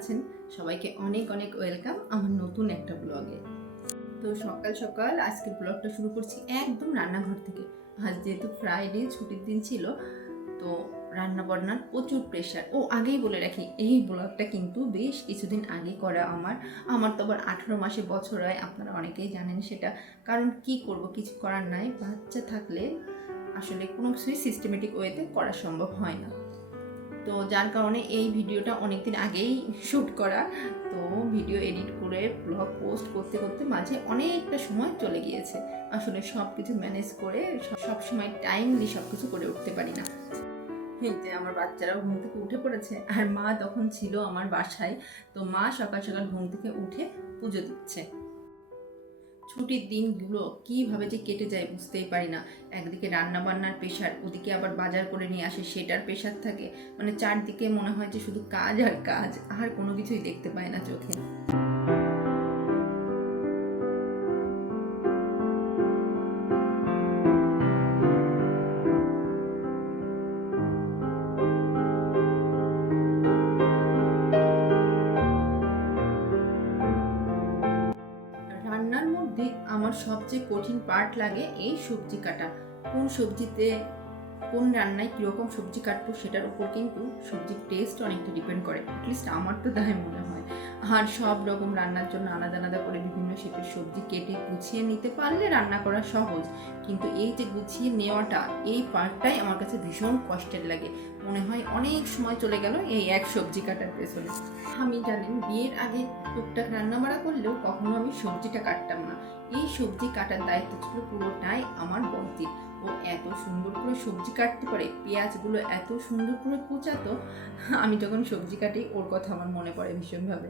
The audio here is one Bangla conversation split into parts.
আছেন? সবাইকে অনেক অনেক ওয়েলকাম আমার নতুন একটা ব্লগে। তো সকাল সকাল আজকের ব্লগটা শুরু করছি একদম রান্নাঘর থেকে। আজ যেহেতু ফ্রাইডে ছুটির দিন ছিল, তো রান্না বান্নার প্রচুর প্রেশার। আগেই বলে রাখি, এই ব্লগটা কিন্তু বেশ কিছুদিন আগে করা আমার তো আবার 18 মাসে বছর হয়, আপনারা অনেকেই জানেন সেটা। কারণ কি করব, কিছু করার নাই, বাচ্চা থাকলে আসলে কোনো কিছুই সিস্টেমেটিক ওয়েতে করা সম্ভব হয় না। তো যার কারণে এই ভিডিওটা অনেকদিন আগেই শ্যুট করা, তো ভিডিও এডিট করে ব্লগ পোস্ট করতে করতে মাঝে অনেকটা সময় চলে গিয়েছে। আসলে সব কিছু ম্যানেজ করে সব সময় টাইমলি সব কিছু করে উঠতে পারি না। এই যে আমার বাচ্চারাও ঘুম থেকে উঠে পড়েছে, আর মা তখন ছিল আমার বাসায়। তো মা সকাল সকাল ঘুম থেকে উঠে পুজো দিচ্ছে। ছুটির দিনগুলো কীভাবে যে কেটে যায় বুঝতেই পারি না। একদিকে রান্না বান্নার প্রেশার, ওদিকে আবার বাজার করে নিয়ে আসে সেটার প্রেশার থাকে। মানে চারদিকে মনে হয় যে শুধু কাজ আর কাজ, আর কোনো কিছুই দেখতে পায় না চোখে। রান্নার মধ্যে আমার সবচেয়ে কঠিন পার্ট লাগে এই সবজি কাটা। কোন সবজিতে কোন রান্নায় কীরকম সবজি কাটবো সেটার উপর কিন্তু সবজির টেস্ট অনেকটা ডিপেন্ড করে, অ্যাটলিস্ট আমার তো তাই মনে হয়। আর সব রকম রান্নার জন্য আলাদা আলাদা করে বিভিন্ন শেপের সবজি কেটে গুছিয়ে নিতে পারলে রান্না করা সহজ, কিন্তু এই যে গুছিয়ে নেওয়াটা, এই পার্টটাই আমার কাছে ভীষণ কষ্টের লাগে। মনে হয় অনেক সময় চলে গেল এই এক সবজি কাটার পেছনে। আমি জানেন, বিয়ের আগে টুকটাক রান্না বাড়া করলেও কখনো আমি সবজিটা কাটতাম না। এই সবজি কাটার দায়িত্ব ছিল পুরোটাই আমার বড়দির। ও এত সুন্দর করে সবজি কাটতে পারে, পেঁয়াজগুলো এত সুন্দর করে কুচাতো। আমি যখন সবজি কাটি ওর কথা আমার মনে পড়ে ভীষণভাবে।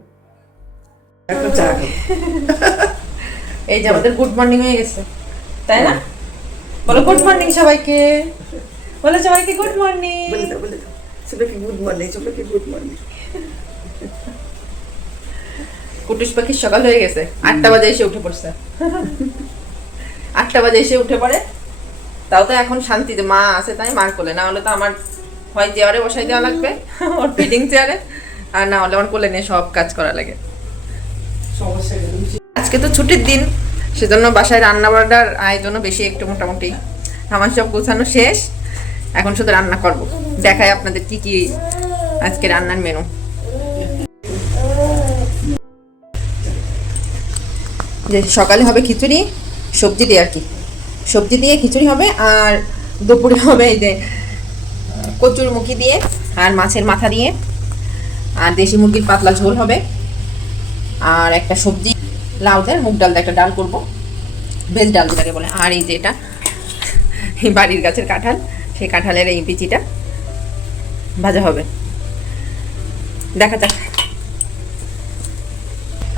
এই যে আমাদের গুড মর্নিং হয়ে গেছে, তাই না? বলো গুড মর্নিং সবাইকে, বলো সবাইকে গুড মর্নিং, সবাইকে গুড মর্নিং, সবাইকে গুড মর্নিং। কুটুস পাখির সকাল হয়ে গেছে, 8টা বাজে এসে উঠে পড়ছে। 8টা বাজে এসে উঠে পড়ে, তাও তো এখন শান্তিতে মা আছে তাই মার কোলে, না হলে তো আমার হয় চেয়ারে বসাই দেওয়া লাগবে, ওর ফিডিং চেয়ারে, আর না হলে আমার কোলে নিয়ে সব কাজ করা লাগে। আজকে তো ছুটির দিন, সেজন্য বাসায় রান্না বান্নার আয়োজনও বেশি একটু। মোটামুটি আমার সব গোছানো শেষ, এখন শুধু রান্না করব। দেখাই আপনাদের কি কি আজকে রান্নার মেনু। যে সকালে হবে খিচুড়ি, সবজি দিয়ে আর কি, সবজি দিয়ে খিচুড়ি হবে। আর দুপুরে হবে এই যে কচুর মুখি দিয়ে আর মাছের মাথা দিয়ে, আর দেশি মুরগির পাতলা ঝোল হবে। আর একটা সবজি লাউ দিয়ে মুগ ডাল দিয়ে একটা ডাল করবো, ভেজ ডাল যেটাকে বলে। আর এই যে এটা এই বাড়ির গাছের কাঁঠাল, সেই কাঁঠালের এই বিচিটা ভাজা হবে, দেখা যাক।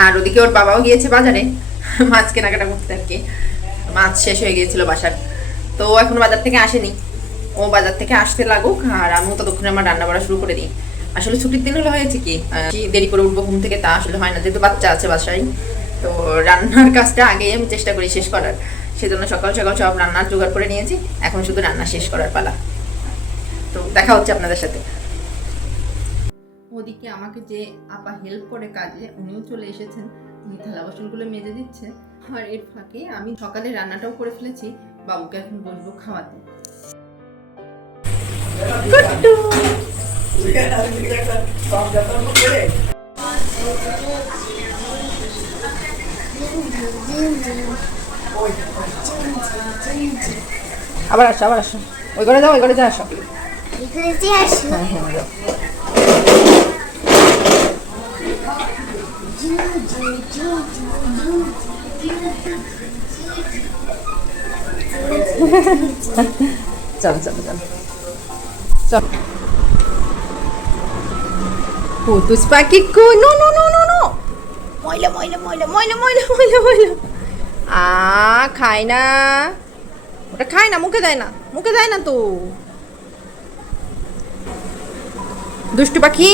আর ওদিকে ওর বাবাও গিয়েছে বাজারে মাছ কেনাকাটা করতে আর কি। মাছ শেষ হয়ে গিয়েছিল বাসার, তো ও এখন বাজার থেকে আসেনি। ও বাজার থেকে আসতে লাগুক, আর আমিও ততক্ষণে আমার রান্না বাড়া শুরু করে দিই। আসলে ছুটির দিন হলে হয়েছে কি, দেরি করে উঠবো ঘুম থেকে তা আসলে হয় না, যেহেতু বাচ্চা আছে বাসায়। তো রান্নার কাজটা আগেই আমি চেষ্টা করি শেষ করার, সেজন্য সকাল সকাল সব রান্নার জোগাড় করে নিয়েছি। এখন শুধু রান্না শেষ করার পালা। তো দেখা হচ্ছে আপনাদের সাথে। ওদিকে আমাকে যে আপা হেল্প করে কাজে, উনিও চলে এসেছেন। উনি থালা বাসনগুলো মেজে দিচ্ছে, আর এর ফাঁকে আমি সকালে রান্নাটাও করে ফেলেছি। বাবুকে এখন বলবো খাওয়াতে। আবার আসো, আবার আসো, ওই ঘরে যাও, ওই ঘরে যা, আসো। হ্যাঁ হ্যাঁ যাও। চল চল চল চল। কুটুস পাখি কো, no no no no no, ময়লা ময়লা ময়লা ময়লা ময়লা ময়লা ময়লা। খায় না ওটা, খায় না, মুখে দেয় না, মুখে দেয় না তো। দুষ্টু পাখি,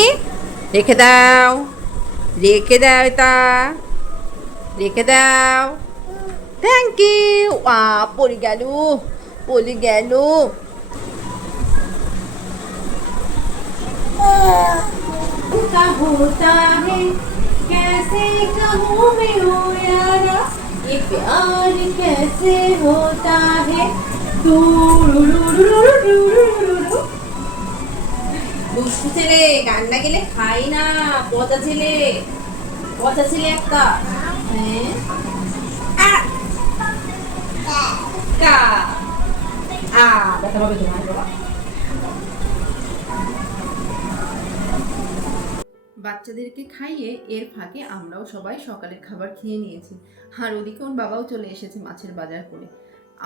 রেখে দাও, রেখে দাও, এটা রেখে দাও। Thank you. পড়ে গেল, পড়ে গেল। का होता है कैसे कहूँ मैं ओ यारा ये प्यार कैसे होता है দুষ্টু ছেলে গান না গেলে খাই না পচা ছেলে একটা হ্যাঁ কা ব্যথা পাবে তোমার বাবা। বাচ্চাদেরকে খাইয়ে এর ফাঁকে আমরাও সবাই সকালের খাবার খেয়ে নিয়েছি। আর ওদিকে ওর বাবাও চলে এসেছে মাছের বাজার করে।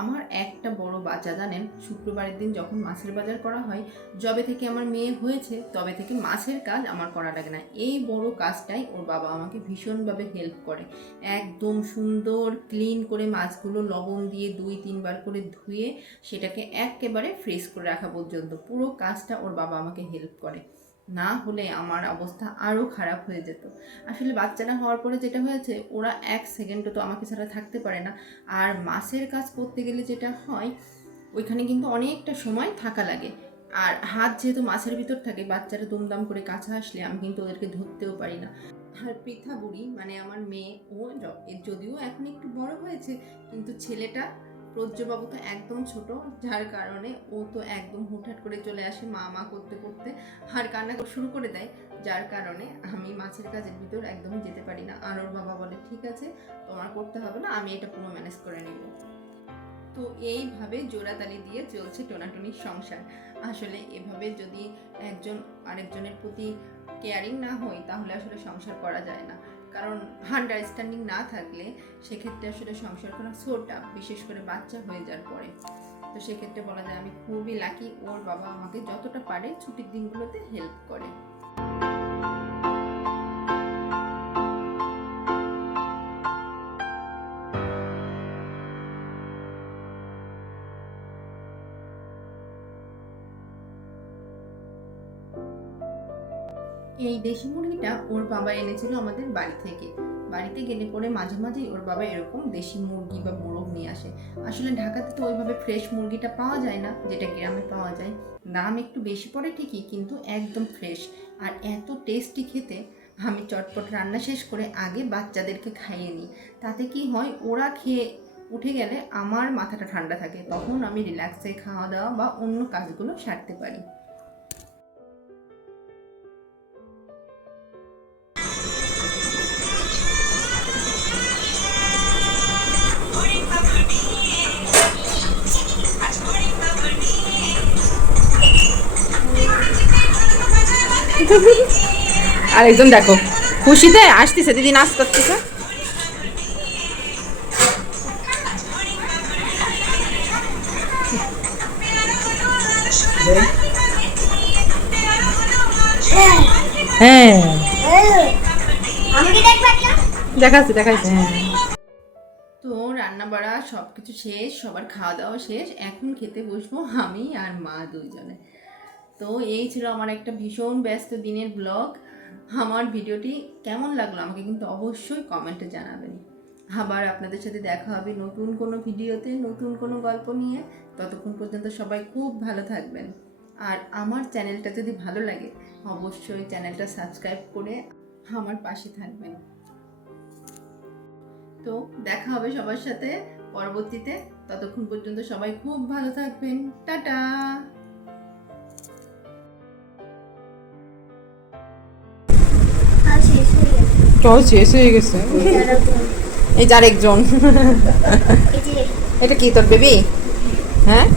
আমার একটা বড় বাচ্চা জানেন, শুক্রবারের দিন যখন মাছের বাজার করা হয়, যবে থেকে আমার মেয়ে হয়েছে তবে থেকে মাছের কাজ আমার করা লাগে না। এই বড় কাজটাই ওর বাবা আমাকে ভীষণভাবে হেল্প করে। একদম সুন্দর ক্লিন করে মাছগুলো লবণ দিয়ে 2-3 বার করে ধুয়ে সেটাকে একেবারে ফ্রেশ করে রাখা পর্যন্ত পুরো কাজটা ওর বাবা আমাকে হেল্প করে। না হলে আমার অবস্থা আরও খারাপ হয়ে যেত। আসলে বাচ্চারা হওয়ার পরে যেটা হয়েছে, ওরা 1 সেকেন্ডও তো আমাকে ছাড়া থাকতে পারে না। আর মাছের কাজ করতে গেলে যেটা হয়, ওইখানে কিন্তু অনেকটা সময় থাকা লাগে। আর হাত যেহেতু মাছের ভিতর থাকে, বাচ্চারা দুমদাম করে কাছে আসলে আমি কিন্তু ওদেরকে ধরতেও পারি না। আর পৃথা বুড়ি মানে আমার মেয়ে, ও যদিও এখন একটু বড় হয়েছে, কিন্তু ছেলেটা প্রজ্জবাবু তো একদম ছোট, যার কারণে ও তো একদম হুটহাট করে চলে আসে মা করতে করতে আর কান্না শুরু করে দেয়, যার কারণে আমি মাছের কাজের ভিতর একদমই যেতে পারি না। আর ওর বাবা বলে ঠিক আছে তোমার করতে হবে না, আমি এটা পুরো ম্যানেজ করে নেব। তো এইভাবে জোড়াতালি দিয়ে চলছে টোনাটুনির সংসার। আসলে এভাবে যদি একজন আরেকজনের প্রতি কেয়ারিং না হই তাহলে আসলে সংসার করা যায় না। কারণ আন্ডারস্ট্যান্ডিং না থাকলে সেক্ষেত্রে আসলে সংসার করা সোটা, বিশেষ করে বাচ্চা হয়ে যাওয়ার পরে। তো সেক্ষেত্রে বলা যায় আমি খুবই লাকি, ওর বাবা আমাকে যতটা পারে ছুটির দিনগুলোতে হেল্প করে। এই দেশি মুরগিটা ওর বাবা এনেছিল আমাদের বাড়ি থেকে। বাড়িতে গেলে পরে মাঝে মাঝেই ওর বাবা এরকম দেশি মুরগি বা মোরগ নিয়ে আসে। আসলে ঢাকাতে তো ওইভাবে ফ্রেশ মুরগিটা পাওয়া যায় না, যেটা গ্রামে পাওয়া যায়। দাম একটু বেশি পড়ে ঠিকই, কিন্তু একদম ফ্রেশ আর এত টেস্টি খেতে। আমি চটপট রান্না শেষ করে আগে বাচ্চাদেরকে খাইয়ে নিই। তাতে কি হয়, ওরা খেয়ে উঠে গেলে আমার মাথাটা ঠান্ডা থাকে, তখন আমি রিল্যাক্সে খাওয়া দাওয়া বা অন্য কাজগুলো সারতে পারি। আর একজন দেখো খুশিতে আসতেছে, দিদি নাচ করতেছে। হ্যাঁ দেখাচ্ছি। হ্যাঁ, তো রান্না বাড়া সব কিছু শেষ, সবার খাওয়া দাওয়া শেষ। এখন খেতে বসবো আমি আর মা দুইজনে। তো এই ছিল আমার একটা ভীষণ ব্যস্ত দিনের ব্লগ। আমার ভিডিওটি কেমন লাগলো আমাকে কিন্তু অবশ্যই কমেন্টে জানাবেন। আবার আপনাদের সাথে দেখা হবে নতুন কোনো ভিডিওতে, নতুন কোনো গল্প নিয়ে। ততক্ষণ পর্যন্ত সবাই খুব ভালো থাকবেন। আর আমার চ্যানেলটা যদি ভালো লাগে অবশ্যই চ্যানেলটা সাবস্ক্রাইব করে আমার পাশে থাকবেন। তো দেখা হবে সবার সাথে পরবর্তীতে। ততক্ষণ পর্যন্ত সবাই খুব ভালো থাকবেন। টাটা। শেষ হয়ে গেছে। এই যে আরেকজন। এটা কি তোর বেবি? হ্যাঁ।